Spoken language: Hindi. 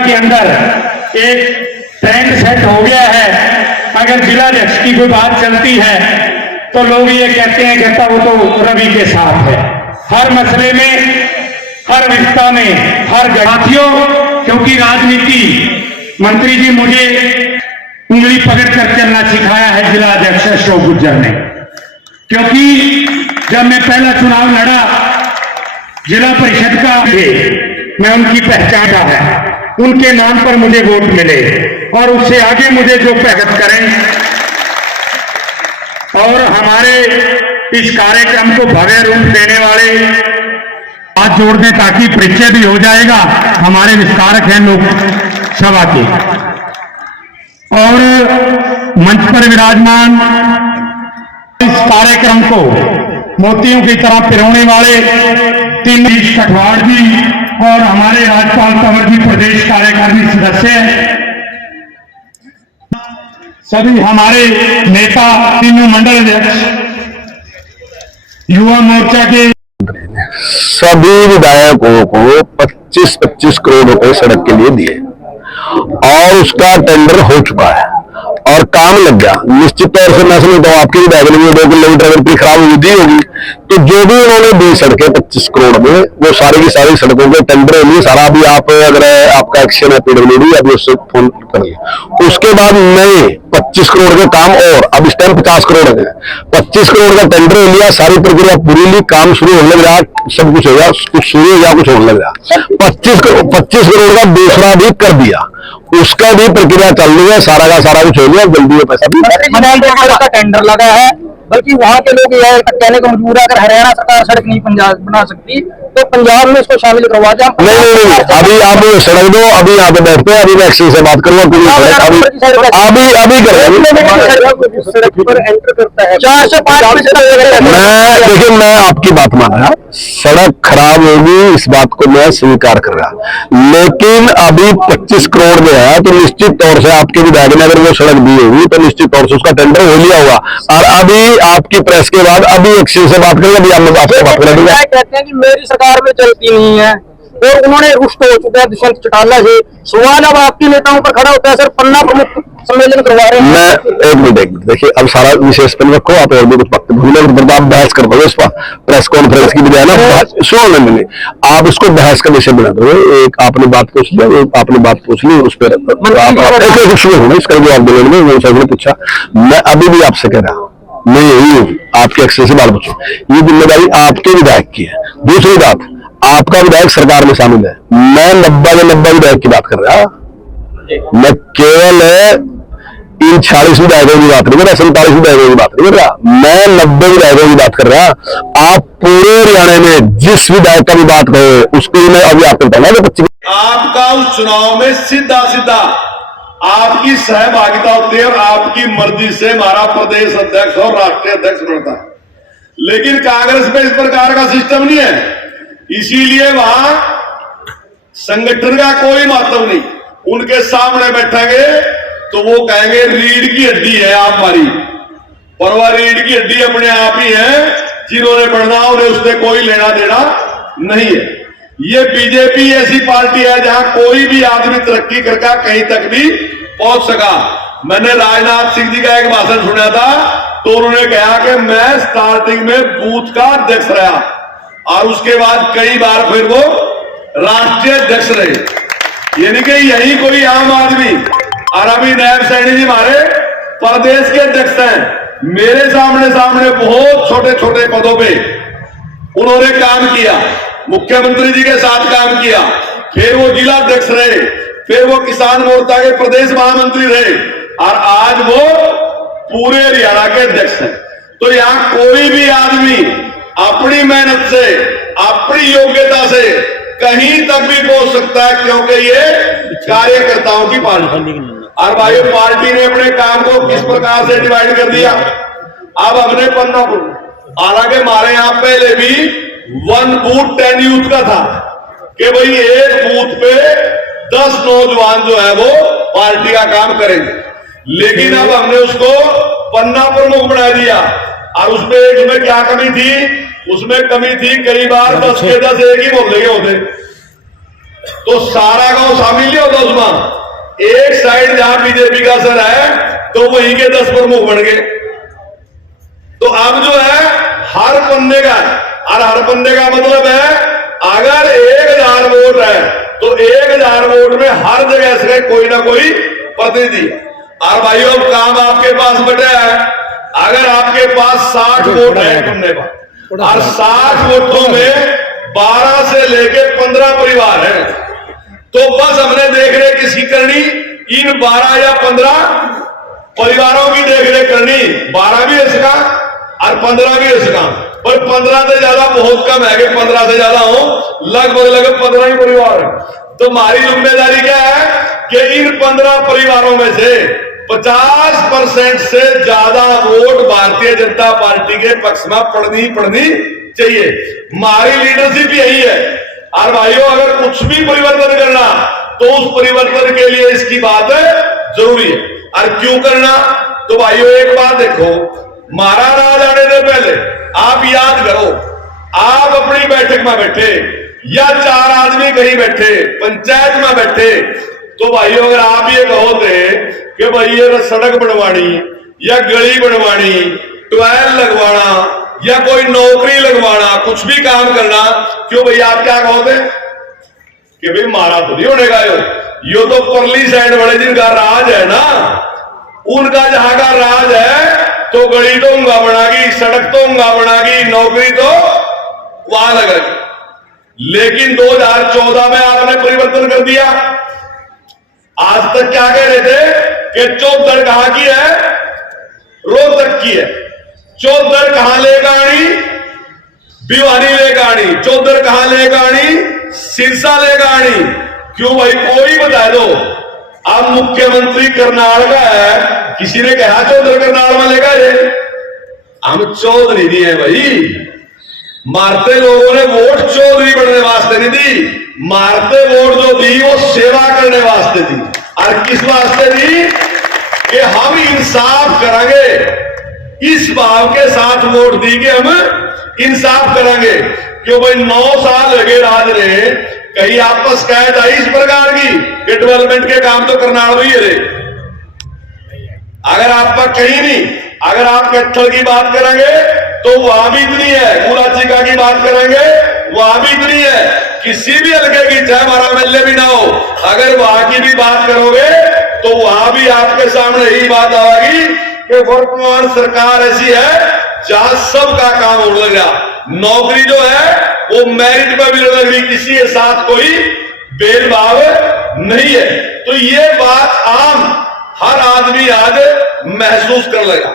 के अंदर एक ट्रेंड सेट हो गया है। अगर जिला अध्यक्ष की कोई बात चलती है तो लोग ये कहते हैं कहता वो तो रवि के साथ है, हर मसले में, हर रिश्ता में, हर साथियों। क्योंकि राजनीति मंत्री जी मुझे उंगली पकड़ कर चलना सिखाया है जिला अध्यक्ष अशोक गुर्जर ने। क्योंकि जब मैं पहला चुनाव लड़ा जिला परिषद का, मैं उनकी पहचान का है, उनके नाम पर मुझे वोट मिले और उससे आगे मुझे जो प्रगत करें और हमारे इस कार्यक्रम को भव्य रूप देने वाले हाथ जोड़ दें ताकि परिचय भी हो जाएगा। हमारे विस्तारक हैं लोकसभा के और मंच पर विराजमान इस कार्यक्रम को मोतियों की तरह पिरोने वाले तीन कठवाड़ जी और हमारे राज्यपाल कंवर जी प्रदेश कार्यकारिणी सदस्य हैं, सभी हमारे नेता, तीनों मंडल अध्यक्ष, युवा मोर्चा के सभी विधायकों को 25-25 करोड़ रुपए सड़क के लिए दिए और उसका टेंडर हो चुका है और काम लग गया। निश्चित तौर से मैं समझता हूँ आपकी विधायक ने 2 किलोमीटर अगर इतनी खराब दी होगी तो जो भी उन्होंने दी सड़कें 25 करोड़ में, वो सारी की सारी सड़कों के टेंडर होंगे। सारा अभी आप अगर आपका एक्शन है PWD अभी उससे फोन कर लिया, उसके बाद नए 25 करोड़ के काम और अब इस टाइम 50 करोड़ है, 25 करोड़ का टेंडर हो लिया, सारी प्रक्रिया पूरी ली, काम शुरू होने लग रहा, सब कुछ हो गया, कुछ शुरू हो गया, कुछ होने लग रहा। 25 करोड़ का दूसरा भी कर दिया, उसका भी प्रक्रिया चल रही है, सारा का सारा कुछ हो गया, जल्दी पैसा भी टेंडर लगा है। बल्कि वहाँ के लोग यह कहने को मजबूर है अगर हरियाणा सरकार सड़क नहीं पंजाब बना सकती तो पंजाब में इसको शामिल करवा जाए। नहीं, अभी आप सड़क दो, अभी यहाँ पे बैठते हैं, अभी मैं एक्शन से बात करूंगा, अभी सड़क पर एंटर करता है 405। देखिए मैं आपकी बात मान रहा, सड़क खराब होगी इस बात को मैं स्वीकार कर रहा, लेकिन अभी 25 करोड़ में है तो निश्चित तौर से आपके विधायक ने अगर वो सड़क दी होगी तो निश्चित तौर से उसका टेंडर हो लिया होगा। और अभी आपकी प्रेस के बाद अभी एक्शन से बात करेंगे, अभी हम आपसे बात करेंगे। कहते हैं कि मेरी सरकार में चलती नहीं है और उन्होंने रुष्ट हो चुका है दुष्यंत चौटाला से। सवाल अब आपके नेताओं पर खड़ा होता है, सर पन्ना प्रमुख सम्मेलन करवा रहे हैं। मैं एक मिनट देखिए, अब सारा विशेष पर रखो, आप और भी कुछ वक्त भूले आप बहस कर दो इस पर, प्रेस कॉन्फ्रेंस की बजाय ना सुनो नहीं, आप इसको बहस का विषय बना दो। एक आपने बात पूछ लिया, आपने बात पूछ ली, उस पर इसका जवाब देने पूछा। मैं अभी भी आपसे कह रहा हूँ, मैं यही हूँ, आपके एक्सेस से बात पूछो, ये जिम्मेदारी आपके विधायक की है। दूसरी बात, आपका विधायक सरकार में शामिल है, मैं 90 विधायक की बात कर रहा, मैं केवल इन 40 विधायकों की बात नहीं कर रहा, 47 विधायकों की बात नहीं कर रहा, मैं 90 विधायकों की बात कर रहा। आप पूरे हरियाणा में जिस विधायक का भी बात करो उसको मैं अभी आपको बताऊंगा। आपका उस चुनाव में सीधा सीधा आपकी सहभागिता होती है और आपकी मर्जी से हमारा प्रदेश अध्यक्ष और राष्ट्रीय अध्यक्ष बनता है। लेकिन कांग्रेस में इस प्रकार का सिस्टम नहीं है, इसीलिए वहां संगठन का कोई महत्व नहीं। उनके सामने बैठेंगे तो वो कहेंगे रीढ़ की हड्डी है आप हमारी, पर वह रीढ़ की हड्डी अपने आप ही है, जिन्होंने बढ़ना उन्हें उससे कोई लेना देना नहीं है। ये बीजेपी ऐसी पार्टी है जहां कोई भी आदमी तरक्की करके कहीं तक भी पहुंच सका। मैंने राजनाथ सिंह जी का एक भाषण सुना था तो उन्होंने कहा कि मैं स्टार्टिंग में बूथ का अध्यक्ष रहा और उसके बाद कई बार फिर वो राष्ट्रीय अध्यक्ष रहे। यानी कि यही कोई आम आदमी, और अभी नायब सैनी जी हमारे प्रदेश के अध्यक्ष हैं, मेरे सामने बहुत छोटे छोटे पदों पे उन्होंने काम किया, मुख्यमंत्री जी के साथ काम किया, फिर वो जिला अध्यक्ष रहे, फिर वो किसान मोर्चा के प्रदेश महामंत्री रहे और आज वो पूरे हरियाणा के अध्यक्ष हैं। तो यहाँ कोई भी आदमी अपनी मेहनत से, अपनी योग्यता से कहीं तक भी पहुंच सकता है, क्योंकि ये कार्यकर्ताओं की पार्टी। और भाई पार्टी ने अपने काम को किस प्रकार से डिवाइड कर दिया। अब अपने पन्नों को, हालांकि हमारे यहाँ पहले भी 1 बूथ 10 यूथ का था कि भाई एक बूथ पे 10 नौजवान जो है वो पार्टी का काम करेंगे, लेकिन अब हमने उसको पन्ना प्रमुख बना दिया। और उसमें क्या कमी थी? उसमें कमी थी कई बार 10 के 10 एक ही मोहल्ले के होते, तो सारा गांव शामिल नहीं होता उसमें। एक साइड जहां बीजेपी का असर है तो वहीं के 10 प्रमुख बन गए। तो अब जो है हर पन्ने का, और हर पन्ने का मतलब है अगर 1000 वोट है तो 1000 वोट में हर जगह से कोई ना कोई प्रतिनिधि। और भाइयों अब काम आपके पास बचा है। अगर आपके पास 60 वोट है पन्ने पर और 60 वोटों में 12 से लेके 15 परिवार है, तो बस हमने देख रेख किसकी करनी, इन 12 या 15 परिवारों की देख रेख करनी। 12 भी इसका और 15 भी इसका, पर 15 से ज्यादा बहुत कम है कि 15 से ज्यादा हो, लगभग 15 ही परिवार है। तो हमारी जिम्मेदारी क्या है कि इन 15 परिवारों में से 50% से ज्यादा वोट भारतीय जनता पार्टी के पक्ष में पड़नी चाहिए। हमारी लीडरशिप यही है। और भाइयों अगर कुछ भी परिवर्तन करना तो उस परिवर्तन के लिए इसकी बात जरूरी है। और क्यों करना, तो भाइयों एक बात देखो, हमारा राज आने से पहले आप याद करो, आप अपनी बैठक में बैठे या 4 आदमी कहीं बैठे पंचायत में बैठे, तो भाइयों अगर आप ये कहोगे कि भाई ये सड़क बनवानी या गली बनवानी, टॉयलेट लगवाना या कोई नौकरी लगवाना, कुछ भी काम करना, क्यों भाई आप क्या कहोगे कि भाई मारा तो नहीं होने का यो तो परली साइड वाले जिनका राज है ना, उनका जहां का राज है तो गली तो उंगा बनागी, सड़क तो उंगा बनागी, नौकरी तो वहां लगेगी। लेकिन 2014 में आपने परिवर्तन कर दिया। आज तक क्या कह रहे थे कि चौधर कहां की है, रोहतक की है। चौधर कहां लेगा आनी, भिवानी लेगा आनी। चौधर कहां लेगा आनी, सिरसा लेगा आनी। क्यों भाई कोई बता दो। अब मुख्यमंत्री करनाल का है, किसी ने कहा चौधर करनाल में लेगा ये, हम चौधरी नहीं है भाई। मारते लोगों ने वोट चौधरी बनने वास्ते नहीं दी, मारते वोट जो दी वो सेवा करने वास्ते दी। और किस वास्ते दी कि हम इंसाफ करेंगे, इस भाव के साथ वोट दी कि हम इंसाफ करेंगे। क्यों भाई 9 साल लगे राज ने, कहीं आपस कैद आई इस प्रकार की कि डेवलपमेंट के काम तो करनाल में ही रहे। अगर आपका कहीं नहीं, अगर आप कैथल की बात करेंगे तो वहां भी इतनी है, गुलाचिका की बात करेंगे वहां भी इतनी है। किसी भी हल्के की चाहे हमारा एमएलए भी ना हो, अगर वहां की भी बात करोगे तो वहां भी आपके सामने यही बात आएगी कि वर्तमान सरकार ऐसी है जहां सबका काम होने लग रहा। नौकरी जो है वो मेरिट पर भी लग रही, किसी के साथ कोई भेदभाव नहीं है। तो ये बात आम हर आदमी आज महसूस कर लेगा।